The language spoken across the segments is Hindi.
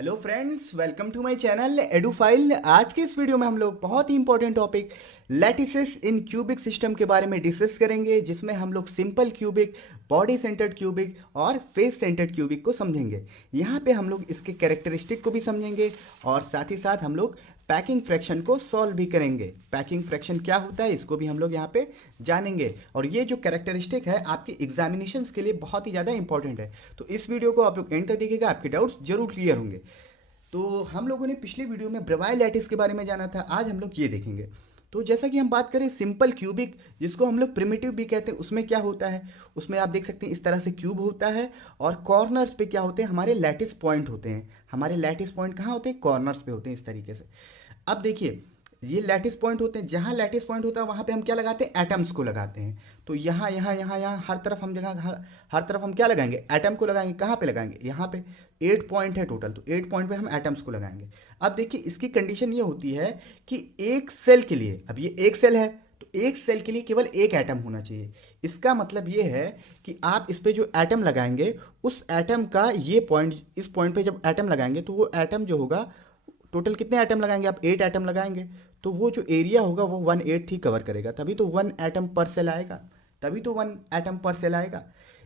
Hello friends, welcome to my channel Edufile. आज के इस वीडियो में हम लोग बहुत ही important topic lattices in cubic system के बारे में डिस्कस करेंगे, जिसमें हम लोग simple cubic, body centred cubic और फेस सेंटर्ड क्यूबिक को समझेंगे। यहाँ पे हम लोग इसके कैरेक्टरिस्टिक को भी समझेंगे और साथ ही साथ हम लोग पैकिंग फ्रैक्शन को सॉल्व भी करेंगे। पैकिंग फ्रैक्शन क्या होता है इसको भी हम लोग यहाँ पे जानेंगे, और ये जो कैरेक्टरिस्टिक है आपके एग्जामिनेशंस के लिए बहुत ही ज़्यादा इंपॉर्टेंट है। तो इस वीडियो को आप लोग एंड तक देखिएगा, आपके डाउट्स जरूर क्लियर होंगे। तो हम लोगों ने पिछले वीडियो में ब्रेवाइल लैटिस के बारे में जाना था, आज हम लोग ये देखेंगे। तो जैसा कि हम बात करें सिंपल क्यूबिक, जिसको हम लोग प्रिमिटिव भी कहते हैं, उसमें क्या होता है, उसमें आप देख सकते हैं इस तरह से क्यूब होता है और कॉर्नर्स पे क्या होते हैं, हमारे लैटिस पॉइंट होते हैं। हमारे लैटिस पॉइंट कहाँ होते हैं, कॉर्नर्स पे होते हैं इस तरीके से। अब देखिए, ये लैटिस पॉइंट होते हैं, जहाँ लैटिस पॉइंट होता है वहाँ पे हम क्या लगाते हैं, एटम्स को लगाते हैं। तो यहाँ यहाँ यहाँ यहाँ हर तरफ हम जगह हर तरफ हम क्या लगाएंगे, एटम को लगाएंगे। कहाँ पे लगाएंगे, यहाँ पे 8 पॉइंट है टोटल, तो 8 पॉइंट पे हम एटम्स को लगाएंगे। अब देखिए, इसकी कंडीशन ये होती है कि एक सेल के लिए, अब ये एक सेल है तो एक सेल के लिए केवल एक एटम होना चाहिए। इसका मतलब ये है कि आप इस पे जो एटम लगाएंगे, उस एटम का ये पॉइंट, इस पॉइंट पे जब एटम लगाएंगे तो वो एटम जो होगा, टोटल कितने आइटम लगाएंगे आप, 8 आइटम लगाएंगे, तो वो जो एरिया होगा वो 1/8 ही कवर करेगा। तभी तो 1 एटम पर सेल आएगा, तभी तो 1 एटम पर सेल आएगा।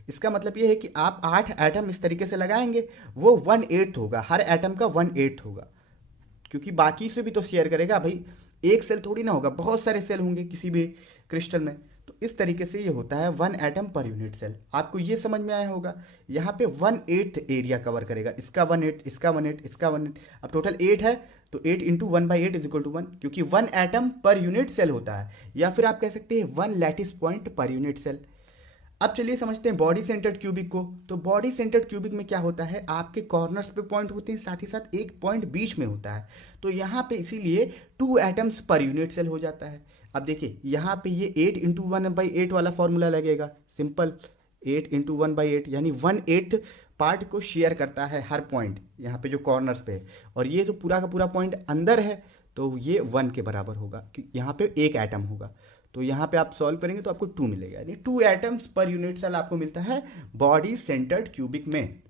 इसका मतलब ये है कि आप 8 एटम इस तरीके से लगाएंगे, वो 1/8 होगा, हर एटम का 1/8 होगा, क्योंकि बाकी से भी तो शेयर करेगा भाई। एक सेल थोड़ी ना होगा, बहुत सारे सेल होंगे किसी भी क्रिस्टल में। तो इस तरीके से ये होता है 1 एटम पर यूनिट सेल। आपको ये समझ में आया होगा। यहाँ पे 1/8 एरिया कवर करेगा, इसका 1/8, इसका 1/8, इसका 1/8। अब टोटल 8 है, तो 8 इंटू 1/8 इज इक्वल टू 1, क्योंकि 1 एटम पर यूनिट सेल होता है, या फिर आप कह सकते हैं 1 lattice point per unit cell. अब चलिए समझते हैं बॉडी सेंटर्ड क्यूबिक को। तो बॉडी सेंटर्ड क्यूबिक में क्या होता है, आपके कॉर्नर्स पे पॉइंट होते हैं, साथ ही साथ एक पॉइंट बीच में होता है। तो यहाँ पे इसीलिए 2 एटम्स पर यूनिट सेल हो जाता है। अब देखिए, यहाँ पे ये 8 इंटू 1/8 वाला फॉर्मूला लगेगा, सिंपल 8 इंटू 1/8, यानी 1/8 पार्ट को शेयर करता है हर पॉइंट यहाँ पे जो कॉर्नर्स पे है। और ये जो पूरा का पूरा पॉइंट अंदर है, तो ये 1 के बराबर होगा, यहाँ पे एक एटम होगा। तो यहाँ पे आप सॉल्व करेंगे तो आपको 2 मिलेगा, यानी 2 एटम्स पर यूनिट सेल आपको मिलता है बॉडी सेंटर्ड क्यूबिक में।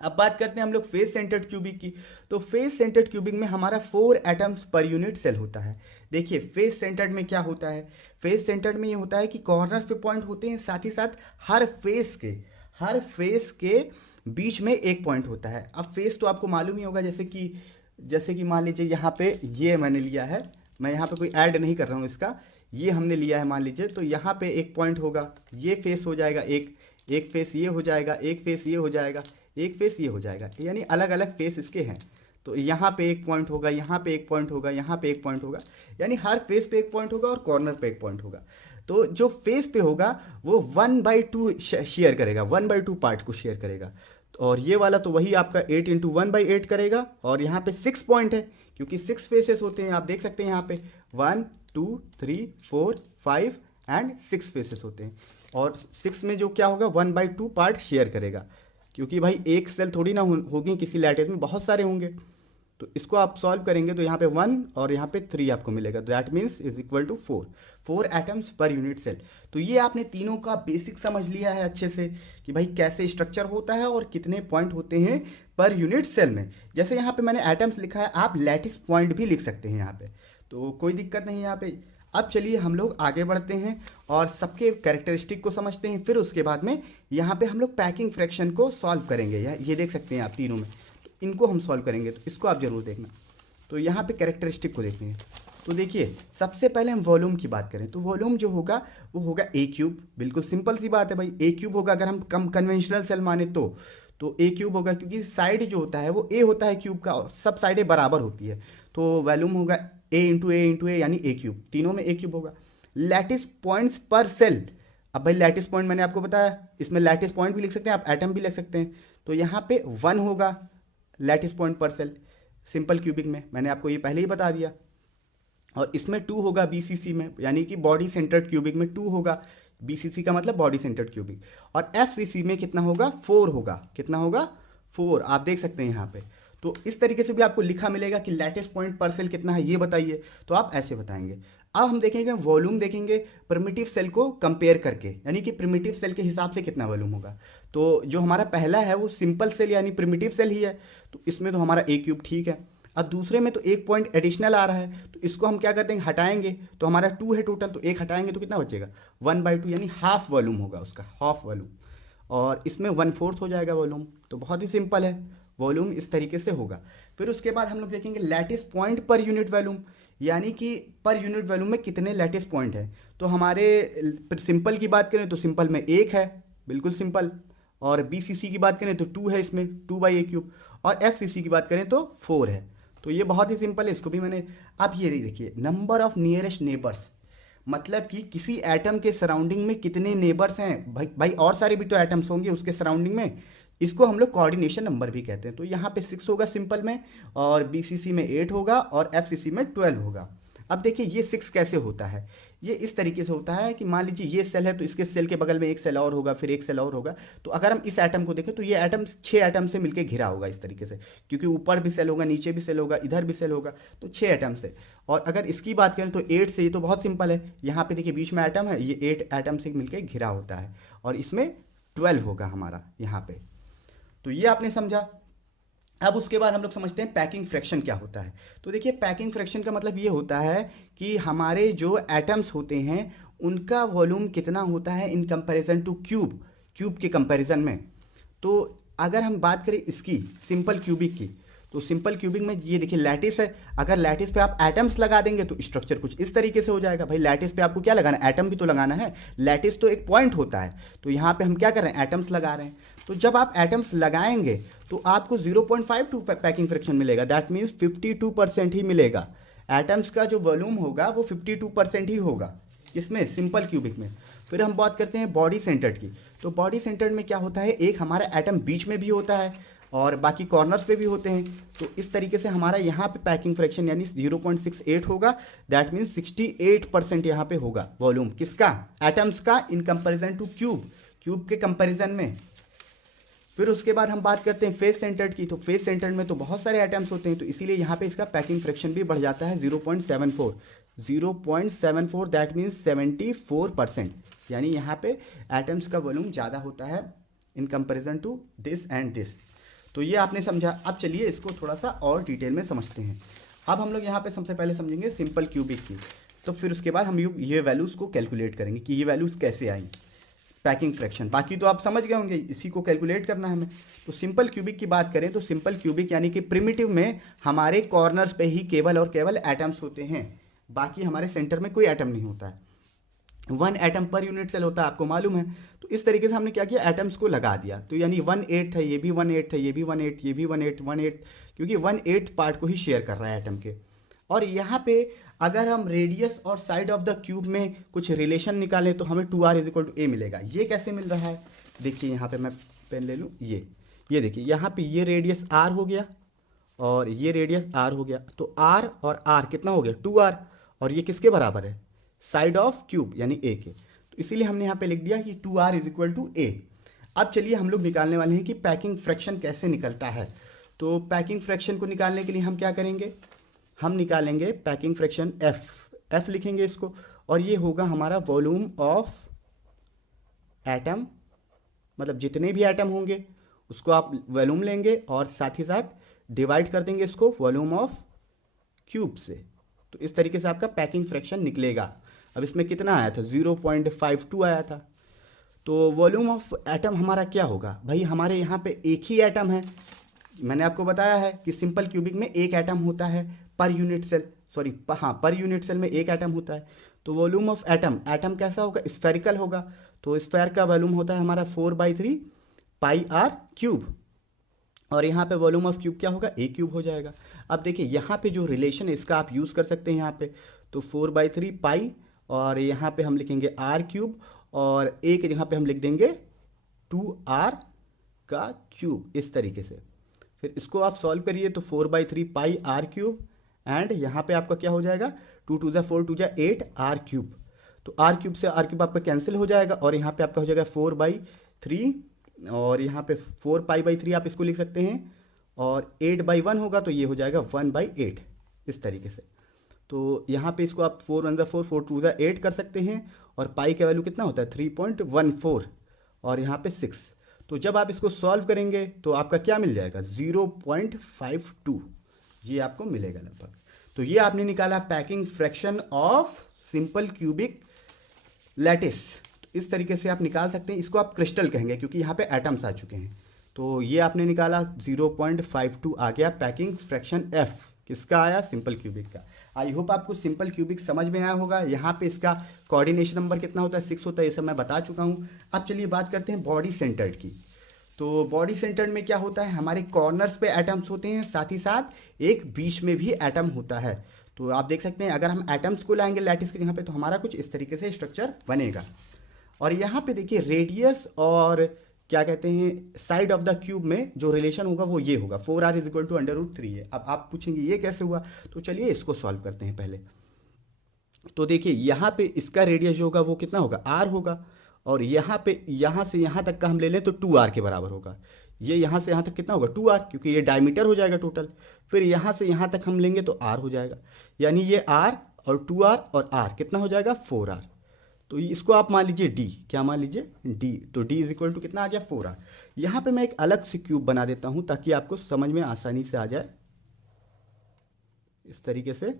अब बात करते हैं हम लोग फेस सेंटर्ड क्यूबिक की। तो फेस सेंटर्ड क्यूबिक में हमारा 4 एटम्स पर यूनिट सेल होता है। देखिए, फेस सेंटर्ड में क्या होता है, फेस सेंटर्ड में ये होता है कि कॉर्नर्स पे पॉइंट होते हैं, साथ ही साथ हर फेस के बीच में एक पॉइंट होता है। अब फेस तो आपको मालूम ही होगा, जैसे कि मान लीजिए यहाँ पे ये मैंने लिया है, मैं यहाँ पे कोई ऐड नहीं कर रहा हूँ इसका, ये हमने लिया है मान लीजिए, तो यहाँ पे एक पॉइंट होगा, ये फेस हो जाएगा, एक फेस ये हो जाएगा, एक फेस ये हो जाएगा, एक फेस ये हो जाएगा, यानी अलग अलग फेस इसके हैं। तो यहाँ पे एक पॉइंट होगा, यहाँ पे एक पॉइंट होगा, यहाँ पे एक पॉइंट होगा, यानी हर फेस पे एक पॉइंट होगा और कॉर्नर पे एक पॉइंट होगा। तो जो फेस पे होगा वो 1/2 शेयर करेगा, 1/2 पार्ट को शेयर करेगा। और ये वाला तो वही आपका 8 इंटू 1/8 करेगा, और यहाँ पे 6 पॉइंट है, क्योंकि 6 फेसेस होते हैं, आप देख सकते हैं यहाँ पे 1 2 3 4 5 एंड 6 फेसेस होते हैं। और 6 में जो क्या होगा, 1/2 पार्ट शेयर करेगा, क्योंकि भाई एक सेल थोड़ी ना होगी किसी लैटिस में, बहुत सारे होंगे। तो इसको आप सॉल्व करेंगे तो यहाँ पे 1 और यहाँ पे 3 आपको मिलेगा, that means is equal to 4 atoms per unit cell. तो ये आपने तीनों का बेसिक समझ लिया है अच्छे से, कि भाई कैसे स्ट्रक्चर होता है और कितने पॉइंट होते हैं पर यूनिट सेल में। जैसे यहाँ पे मैंने एटम्स लिखा है, आप लैटिस पॉइंट भी लिख सकते हैं यहाँ पे, तो कोई दिक्कत नहीं है यहाँ पे। अब चलिए हम लोग आगे बढ़ते हैं और सबके कैरेक्टरिस्टिक को समझते हैं, फिर उसके बाद में यहाँ पे हम लोग पैकिंग फ्रैक्शन को सॉल्व करेंगे। ये देख सकते हैं आप तीनों में, तो इनको हम सॉल्व करेंगे, तो इसको आप जरूर देखना। तो यहाँ पे कैरेक्टरिस्टिक को देखते हैं। तो देखिए, सबसे पहले हम वॉल्यूम की बात करें, तो वॉल्यूम जो होगा वो होगा ए क्यूब। बिल्कुल सिंपल सी बात है भाई, ए क्यूब होगा अगर हम कम कन्वेंशनल सेल माने तो ए क्यूब होगा, क्योंकि साइड जो होता है वो ए होता है क्यूब का, और सब साइडें बराबर होती है। तो वॉल्यूम होगा ए इंटू ए यानी ए क्यूब, तीनों में ए क्यूब होगा। लैटिस पॉइंट्स पर सेल, अब भाई लैटिस पॉइंट मैंने आपको बताया, इसमें लैटिस पॉइंट भी लिख सकते हैं आप, एटम भी लिख सकते हैं। तो यहाँ पे 1 होगा लैटिस पॉइंट पर सेल सिंपल क्यूबिक में, मैंने आपको ये पहले ही बता दिया। और इसमें 2 होगा बीसीसी में, यानी कि बॉडी सेंटर्ड क्यूबिक में 2 होगा, बीसीसी का मतलब बॉडी सेंटर्ड क्यूबिक। और एफसीसी में कितना होगा, 4 होगा, कितना होगा, 4, आप देख सकते हैं यहाँ पे। तो इस तरीके से भी आपको लिखा मिलेगा कि लैटिस पॉइंट पर सेल कितना है ये बताइए, तो आप ऐसे बताएंगे। अब हम देखेंगे वॉल्यूम, देखेंगे प्रिमिटिव सेल को कंपेयर करके, यानी कि प्रिमिटिव सेल के हिसाब से कितना वॉल्यूम होगा। तो जो हमारा पहला है वो सिंपल सेल यानी प्रिमिटिव सेल ही है, तो इसमें तो हमारा ए क्यूब ठीक है। अब दूसरे में तो एक पॉइंट एडिशनल आ रहा है, तो इसको हम क्या कर देंगे, हटाएंगे, तो हमारा 2 है टोटल, तो एक हटाएंगे तो कितना बचेगा 1/2, यानी हाफ वॉल्यूम होगा उसका, हाफ वॉल्यूम। और इसमें 1/4 हो जाएगा वॉल्यूम। तो बहुत ही सिंपल है, वॉल्यूम इस तरीके से होगा। फिर उसके बाद हम लोग देखेंगे lattice point per unit volume, यानी कि पर यूनिट वॉल्यूम में कितने लैटिस पॉइंट है। तो हमारे सिंपल की बात करें तो सिंपल में एक है, बिल्कुल सिंपल। और BCC की बात करें तो 2 है, इसमें 2/a³। और FCC की बात करें तो 4 है। तो ये बहुत ही सिंपल है, इसको भी मैंने। अब ये देखिए नंबर ऑफ नियरेस्ट नेबर्स, मतलब कि किसी एटम के सराउंडिंग में कितने नेबर्स हैं, भाई और सारे भी तो एटम्स होंगे उसके सराउंडिंग में, इसको हम लोग कोऑर्डिनेशन नंबर भी कहते हैं। तो यहाँ पे 6 होगा सिंपल में, और BCC में 8 होगा, और FCC में 12 होगा। अब देखिए ये 6 कैसे होता है, ये इस तरीके से होता है कि मान लीजिए ये सेल है, तो इसके सेल के बगल में एक सेल और होगा, फिर एक सेल और होगा। तो अगर हम इस एटम को देखें तो ये एटम 6 एटम से मिलकर घिरा होगा इस तरीके से, क्योंकि ऊपर भी सेल होगा, नीचे भी सेल होगा, इधर भी सेल होगा, तो 6 एटम से। और अगर इसकी बात करें तो 8 से, ये तो बहुत सिंपल है, यहाँ पे देखिए बीच में एटम है, ये 8 एटम से मिलकर घिरा होता है, और इसमें 12 होगा हमारा यहाँ पे। तो ये आपने समझा। अब उसके बाद हम लोग समझते हैं पैकिंग फ्रैक्शन क्या होता है। तो देखिए पैकिंग फ्रैक्शन का मतलब ये होता है कि हमारे जो एटम्स होते हैं उनका वॉल्यूम कितना होता है इन कंपैरिजन टू क्यूब के कंपैरिजन में। तो अगर हम बात करें इसकी सिंपल क्यूबिक की, तो सिंपल क्यूबिक में ये देखिए लैटिस है, अगर लैटिस पे आप एटम्स लगा देंगे तो स्ट्रक्चर कुछ इस तरीके से हो जाएगा। भाई लैटिस पे आपको क्या लगाना है, एटम भी तो लगाना है, लैटिस तो एक पॉइंट होता है, तो यहाँ पे हम क्या कर रहे हैं, एटम्स लगा रहे हैं। तो जब आप एटम्स लगाएंगे तो आपको 0.52 पैकिंग फ्रैक्शन मिलेगा, दैट मीन्स 52% ही मिलेगा। एटम्स का जो वॉल्यूम होगा वो 52% ही होगा, इसमें सिंपल क्यूबिक में। फिर हम बात करते हैं बॉडी सेंटर्ड की। तो बॉडी सेंटर्ड में क्या होता है, एक हमारा एटम बीच में भी होता है और बाकी कॉर्नर्स पे भी होते हैं। तो इस तरीके से हमारा यहाँ पे पैकिंग फ्रैक्शन यानी 0.68 होगा, दैट मीन्स 68% यहाँ पे होगा वॉल्यूम किसका, एटम्स का, इन कंपैरिजन टू क्यूब के कंपैरिजन में। फिर उसके बाद हम बात करते हैं फेस सेंटर्ड की। तो फेस सेंटर्ड में तो बहुत सारे एटम्स होते हैं, तो इसीलिए यहाँ पे इसका पैकिंग फ्रैक्शन भी बढ़ जाता है 0.74, दैट मीन्स 74%, यानी यहाँ पे एटम्स का वॉल्यूम ज़्यादा होता है in comparison to this and this. तो ये आपने समझा। अब चलिए इसको थोड़ा सा और डिटेल में समझते हैं। अब हम लोग यहाँ पे सबसे पहले समझेंगे सिंपल क्यूबिक की, तो फिर उसके बाद हम ये वैल्यूज़ को कैलकुलेट करेंगे कि ये वैल्यूज़ कैसे आई पैकिंग फ्रैक्शन। बाकी तो आप समझ गए होंगे, इसी को कैलकुलेट करना है हमें। तो सिंपल क्यूबिक की बात करें तो सिंपल क्यूबिक यानी कि प्रिमिटिव में हमारे कॉर्नर्स पे ही केवल और केवल एटम्स होते हैं, बाकी हमारे सेंटर में कोई एटम नहीं होता है। 1 एटम पर यूनिट सेल होता है, आपको मालूम है। तो इस तरीके से हमने क्या किया, एटम्स को लगा दिया। तो यानी 1/8 है, ये भी 1/8 है, ये भी 1/8, ये भी 1/8, क्योंकि 1/8 पार्ट को ही शेयर कर रहा है एटम के। और यहाँ पे अगर हम रेडियस और साइड ऑफ द क्यूब में कुछ रिलेशन निकालें तो हमें 2r = a मिलेगा। ये कैसे मिल रहा है, देखिए यहाँ पे मैं पेन ले लूँ, ये देखिए यहाँ पे ये रेडियस r हो गया और ये रेडियस r हो गया, तो r और r कितना हो गया 2r, और ये किसके बराबर है, साइड ऑफ क्यूब यानी a के। तो इसीलिए हमने यहाँ पे लिख दिया कि 2r = a। अब चलिए हम लोग निकालने वाले हैं कि पैकिंग फ्रैक्शन कैसे निकलता है। तो पैकिंग फ्रैक्शन को निकालने के लिए हम क्या करेंगे, हम निकालेंगे पैकिंग फ्रैक्शन f लिखेंगे इसको, और ये होगा हमारा वॉल्यूम ऑफ एटम, मतलब जितने भी एटम होंगे उसको आप वॉल्यूम लेंगे और साथ ही साथ डिवाइड कर देंगे इसको वॉल्यूम ऑफ क्यूब से। तो इस तरीके से आपका पैकिंग फ्रैक्शन निकलेगा। अब इसमें कितना आया था, 0.52 आया था। तो वॉल्यूम ऑफ एटम हमारा क्या होगा, भाई हमारे यहाँ पे एक ही एटम है, मैंने आपको बताया है कि सिंपल क्यूबिक में एक एटम होता है per unit cell, per unit cell में एक एटम होता है। तो वॉल्यूम ऑफ एटम कैसा होगा, स्फेरिकल होगा। तो स्फेयर का वॉल्यूम होता है हमारा 4/3 πr³, और यहाँ पे वॉल्यूम ऑफ क्यूब क्या होगा, a³ हो जाएगा। अब देखिए यहाँ पे जो रिलेशन है इसका आप यूज़ कर सकते हैं यहाँ पे, तो 4/3 पाई, और यहाँ पे हम लिखेंगे r³, और एक जगह पे हम लिख देंगे 2r³, इस तरीके से। फिर इसको आप सॉल्व करिए तो 4/3 πr³ एंड यहाँ पे आपका क्या हो जाएगा, 2 2 4 2 8 r³। तो r³ से r³ आपका कैंसिल हो जाएगा, और यहाँ पे आपका हो जाएगा 4/3, और यहाँ पे 4π/3 आप इसको लिख सकते हैं, और 8/1 होगा तो ये हो जाएगा 1/8, इस तरीके से। तो यहाँ पे इसको आप 4 1 4 4 2 8 कर सकते हैं, और पाई का वैल्यू कितना होता है 3.14, और यहाँ पे 6। तो जब आप इसको सॉल्व करेंगे तो आपका क्या मिल जाएगा 0.52, ये आपको मिलेगा लगभग। तो ये आपने निकाला packing fraction of simple cubic lattice. तो इस तरीके से आप निकाल सकते हैं, इसको आप क्रिस्टल कहेंगे क्योंकि यहाँ पे एटम्स आ चुके हैं। तो ये आपने निकाला 0.52 आ गया पैकिंग फ्रैक्शन एफ, किसका आया सिंपल क्यूबिक का। आई होप आपको सिंपल क्यूबिक समझ में आया होगा। यहाँ पे इसका कोऑर्डिनेशन नंबर कितना होता है 6 होता है, ये सब मैं बता चुका हूँ। अब चलिए बात करते हैं बॉडी सेंटर्ड की। तो बॉडी सेंटर्ड में क्या होता है, हमारे कॉर्नर्स पे एटम्स होते हैं, साथ ही साथ एक बीच में भी एटम होता है। तो आप देख सकते हैं अगर हम एटम्स को लाएंगे लैटिस के यहाँ पे तो हमारा कुछ इस तरीके से स्ट्रक्चर बनेगा। और यहाँ पे देखिए रेडियस और क्या कहते हैं साइड ऑफ द क्यूब में जो रिलेशन होगा वो ये होगा 4r = √3 है। अब आप पूछेंगे ये कैसे हुआ, तो चलिए इसको सॉल्व करते हैं पहले। तो देखिए यहाँ पे इसका रेडियस जो होगा वो कितना होगा r होगा, और यहाँ पे यहाँ से यहाँ तक का हम ले लें तो 2r के बराबर होगा। ये यहाँ से यहाँ तक कितना होगा 2r, क्योंकि ये डायमीटर हो जाएगा टोटल। फिर यहाँ से यहाँ तक हम लेंगे तो r हो जाएगा, यानी ये r और 2r और r कितना हो जाएगा 4r। तो इसको आप मान लीजिए d, क्या मान लीजिए d, तो d = कितना आ गया 4r। यहाँ पे मैं एक अलग से क्यूब बना देता हूँ ताकि आपको समझ में आसानी से आ जाए इस तरीके से।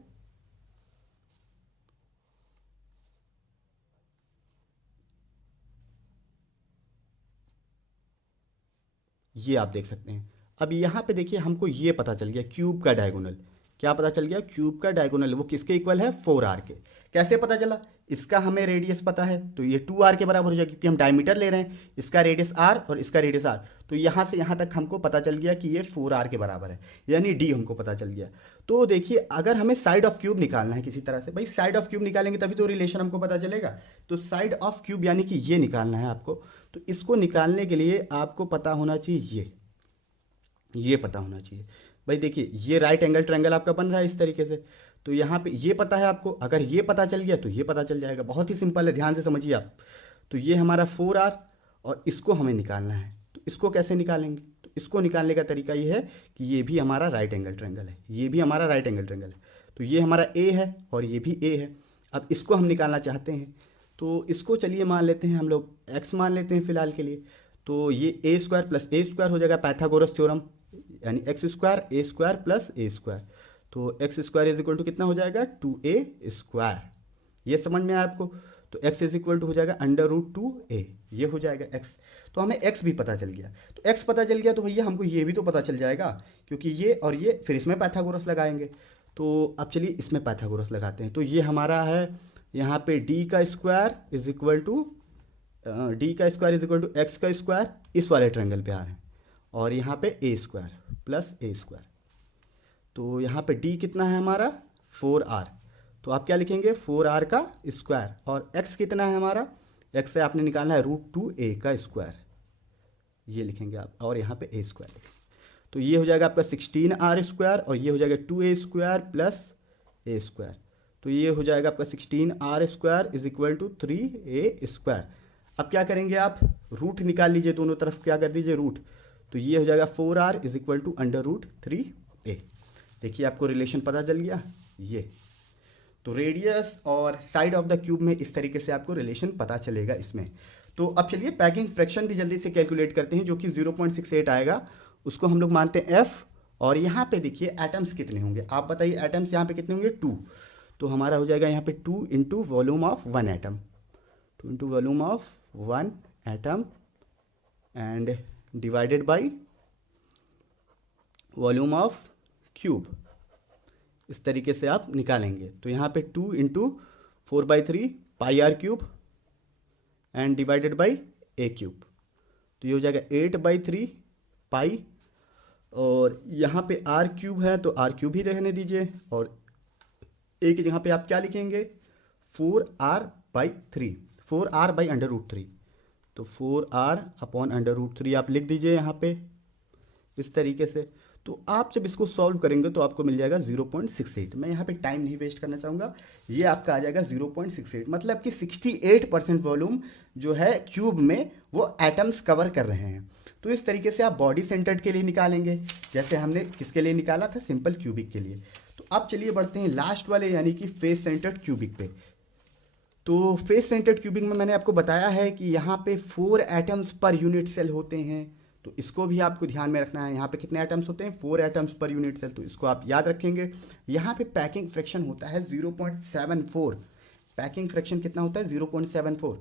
ये आप देख सकते हैं। अब यहाँ पे देखिए हमको ये पता चल गया क्यूब का डायगोनल, क्या पता चल गया क्यूब का डायगोनल वो किसके इक्वल है 4r के। कैसे पता चला, इसका हमें रेडियस पता है तो ये 2r के बराबर हो जाएगा क्योंकि हम डायमीटर ले रहे हैं, इसका रेडियस r और इसका रेडियस r। तो यहाँ से यहाँ तक हमको पता चल गया कि ये 4r के बराबर है, यानी d हमको पता चल गया। तो देखिए अगर हमें साइड ऑफ क्यूब निकालना है किसी तरह से, भाई साइड ऑफ क्यूब निकालेंगे तभी तो रिलेशन हमको पता चलेगा। तो साइड ऑफ क्यूब यानी कि ये निकालना है आपको। तो इसको निकालने के लिए आपको पता होना चाहिए ये पता होना चाहिए भाई, देखिए ये राइट एंगल ट्रायंगल आपका बन रहा है इस तरीके से। तो यहाँ पे ये पता है आपको, अगर ये पता चल गया तो ये पता चल जाएगा। बहुत ही सिंपल है, ध्यान से समझिए आप। तो ये हमारा 4r और इसको हमें निकालना है। तो इसको कैसे निकालेंगे, तो इसको निकालने का तरीका ये है कि ये भी हमारा राइट एंगल ट्रायंगल है, ये भी हमारा राइट एंगल ट्रायंगल है। तो ये हमारा a है और ये भी a है। अब इसको हम निकालना चाहते हैं तो इसको चलिए मान लेते हैं हम लोग x मान लेते हैं फिलहाल के लिए। तो ये a² + a² हो जाएगा पाइथागोरस थ्योरम, यानी x² a² + a²। तो x² = कितना हो जाएगा 2a²। ये समझ में आया आपको। तो x हो जाएगा √2a, ये हो जाएगा x। तो हमें x भी पता चल गया। तो x पता चल गया तो भैया हमको ये भी तो पता चल जाएगा, क्योंकि ये और ये फिर इसमें पाइथागोरस लगाएंगे। तो अब चलिए इसमें पाइथागोरस लगाते हैं। तो ये हमारा है यहाँ पे d² = x², इस वाले ट्रायंगल पे आ रहे हैं, और यहाँ पे a² + a²। तो यहाँ पे d कितना है हमारा 4r, तो आप क्या लिखेंगे 4r का स्क्वायर, और x कितना है हमारा, x से आपने निकालना है √2a का स्क्वायर, ये लिखेंगे आप, और यहाँ पे a²। तो ये हो जाएगा आपका 16r² और ये हो जाएगा 2a² + a²। तो ये हो जाएगा आपका 16r² = 3a²। अब क्या करेंगे आप, रूट निकाल लीजिए, दोनों तरफ क्या कर दीजिए रूट। तो ये हो जाएगा 4r = √3a। देखिए आपको रिलेशन पता चल गया ये। तो रेडियस और साइड ऑफ द क्यूब में इस तरीके से आपको रिलेशन पता चलेगा इसमें। तो अब चलिए पैकिंग फ्रैक्शन भी जल्दी से कैलकुलेट करते हैं, जो कि 0.68 आएगा। उसको हम लोग मानते हैं f, और यहाँ पे देखिए एटम्स कितने होंगे, आप बताइए एटम्स यहाँ पे कितने होंगे 2। तो हमारा हो जाएगा यहाँ पे 2 × volume of 1 atom, 2 × volume of 1 atom and divided by volume of cube. इस तरीके से आप निकालेंगे। तो यहाँ पे 2 × 4/3 πr³ and divided by a³। तो ये हो जाएगा 8/3 पाई, और यहाँ पे r³ है तो r³ ही रहने दीजिए, और a की जगह पे आप क्या लिखेंगे 4r/3, 4r/√3। तो 4r/√3 आप लिख दीजिए यहाँ पे इस तरीके से। तो आप जब इसको सॉल्व करेंगे तो आपको मिल जाएगा 0.68। मैं यहाँ पे टाइम नहीं वेस्ट करना चाहूँगा, ये आपका आ जाएगा 0.68, मतलब कि 68% वॉल्यूम जो है क्यूब में वो एटम्स कवर कर रहे हैं। तो इस तरीके से आप बॉडी सेंटर्ड के लिए निकालेंगे, जैसे हमने किसके लिए निकाला था सिंपल क्यूबिक के लिए। तो अब चलिए बढ़ते हैं लास्ट वाले यानी कि फेस सेंटर्ड क्यूबिक पे। तो फेस सेंटर्ड क्यूबिक में मैंने आपको बताया है कि यहाँ पे 4 एटम्स पर यूनिट सेल होते हैं, तो इसको भी आपको ध्यान में रखना है। यहाँ पे कितने एटम्स होते हैं? 4 एटम्स पर यूनिट सेल, तो इसको आप याद रखेंगे। यहाँ पे पैकिंग फ्रैक्शन होता है 0.74। पैकिंग फ्रैक्शन कितना होता है? 0.74।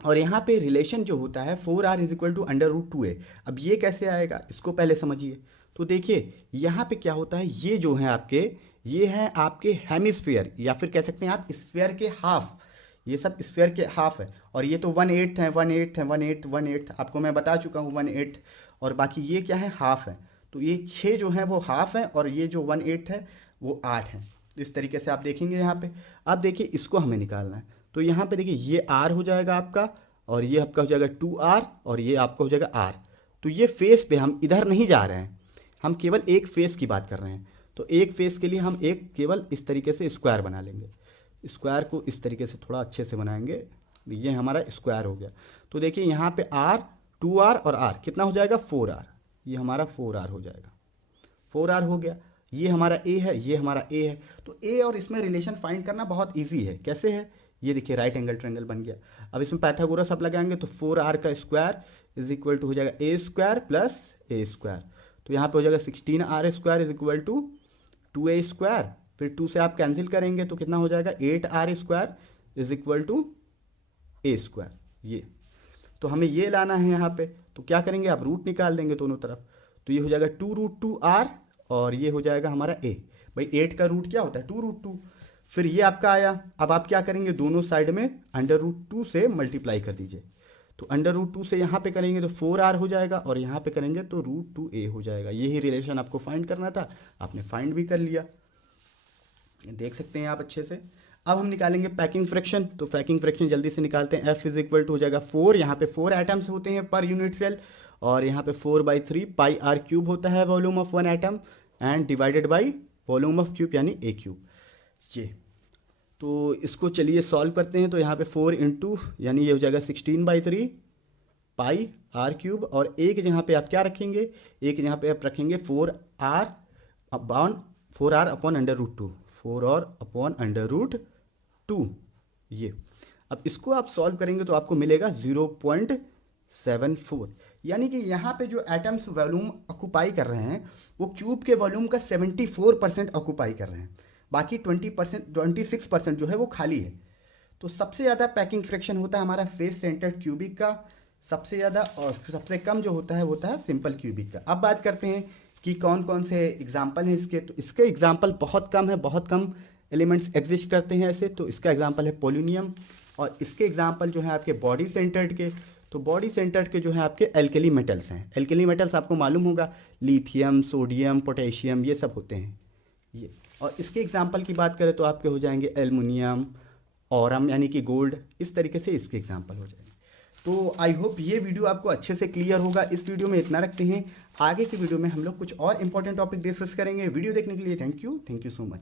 और यहाँ पे रिलेशन जो होता है 4r is equal to √2a। अब ये कैसे आएगा इसको पहले समझिए। तो देखिए यहाँ पे क्या होता है, ये जो है आपके, ये हैं आपके हेमिस्फीयर, या फिर कह सकते हैं आप स्फीयर के हाफ। ये सब स्फीयर के हाफ है, और ये तो 1/8 है, 1/8 है, 1/8 1/8 आपको मैं बता चुका हूँ 1/8। और बाकी ये क्या है? हाफ है। तो ये 6 जो है वो हाफ है, और ये जो 1/8 है वो 8 है। इस तरीके से आप देखेंगे यहाँ पे। अब देखिए इसको हमें निकालना है, तो यहाँ पे देखिए ये r हो जाएगा आपका, और ये आपका हो जाएगा 2r, और ये आपका हो जाएगा r। तो ये फेस पे हम इधर नहीं जा रहे हैं, हम केवल एक फेस की बात कर रहे हैं। तो एक फेस के लिए हम एक केवल इस तरीके से स्क्वायर बना लेंगे। स्क्वायर को इस तरीके से थोड़ा अच्छे से बनाएंगे, ये हमारा स्क्वायर हो गया। तो देखिए यहाँ पे r, 2r और r कितना हो जाएगा? 4r। ये हमारा 4r हो जाएगा, 4r हो गया। ये हमारा a है, ये हमारा a है। तो a और इसमें रिलेशन फाइंड करना बहुत ईजी है। कैसे है? ये देखिए राइट एंगल ट्रायंगल बन गया। अब इसमें पाइथागोरस अब लगाएंगे, तो 4r का स्क्वायर इज इक्वल टू हो जाएगा a square plus a square. तो यहाँ पे हो जाएगा 16r square is equal to 2a square, फिर 2 से आप कैंसिल करेंगे तो कितना हो जाएगा? 8r square is equal to a square. ये तो हमें ये लाना है यहाँ पे। तो क्या करेंगे? आप रूट निकाल देंगे दोनों तरफ, तो ये हो जाएगा 2√2r, और ये हो जाएगा हमारा a। भाई 8 का रूट क्या होता है? 2√2। फिर ये आपका आया। अब आप क्या करेंगे? दोनों साइड में √2 से मल्टीप्लाई कर दीजिए। तो √2 से यहाँ पे करेंगे तो 4r हो जाएगा, और यहाँ पे करेंगे तो √2a हो जाएगा। यही रिलेशन आपको फाइंड करना था, आपने फाइंड भी कर लिया, देख सकते हैं आप अच्छे से। अब हम निकालेंगे पैकिंग फ्रैक्शन। तो पैकिंग फ्रैक्शन जल्दी से निकालते हैं। F इज इक्वल टू हो जाएगा 4। यहाँ पे 4 एटम्स होते हैं पर यूनिट सेल, और यहाँ पे 4/3 πr³ होता है volume of 1 atom, and divided by volume of cube यानी a क्यूब। ये तो इसको चलिए सॉल्व करते हैं। तो यहाँ पे 4 इंटू यानी ये हो जाएगा 16/3 πr³, और एक जहाँ पे आप क्या रखेंगे? एक यहाँ पे आप रखेंगे 4r अपॉन √2, 4r अपॉन √2। ये अब इसको आप सॉल्व करेंगे तो आपको मिलेगा 0.74। यानी कि यहाँ पे जो एटम्स वॉल्यूम ऑक्यूपाई कर रहे हैं वो क्यूब के वॉल्यूम का 74% ऑक्यूपाई कर रहे हैं, बाकी 26% जो है वो खाली है। तो सबसे ज़्यादा पैकिंग फ्रैक्शन होता है हमारा फेस सेंटर्ड क्यूबिक का, सबसे ज़्यादा, और सबसे कम जो होता है वो होता है सिंपल क्यूबिक का। अब बात करते हैं कि कौन कौन से एग्जाम्पल हैं इसके। तो इसके एग्जाम्पल बहुत कम है, बहुत कम एलिमेंट्स एग्जिस्ट करते हैं ऐसे। तो इसका एग्जाम्पल है पोलोनियम, और इसके एग्जाम्पल जो है आपके बॉडी सेंटर्ड के। तो बॉडी सेंटर्ड के जो है आपके एल्केली मेटल्स हैं। एल्केली मेटल्स आपको मालूम होगा, लिथियम, सोडियम, पोटेशियम, ये सब होते हैं ये। और इसके एग्जाम्पल की बात करें तो आपके हो जाएंगे एल्युमिनियम, औरम यानी कि गोल्ड, इस तरीके से इसके एग्जाम्पल हो जाएंगे। तो आई होप ये वीडियो आपको अच्छे से क्लियर होगा। इस वीडियो में इतना रखते हैं, आगे की वीडियो में हम लोग कुछ और इंपॉर्टेंट टॉपिक डिस्कस करेंगे। वीडियो देखने के लिए थैंक यू सो मच।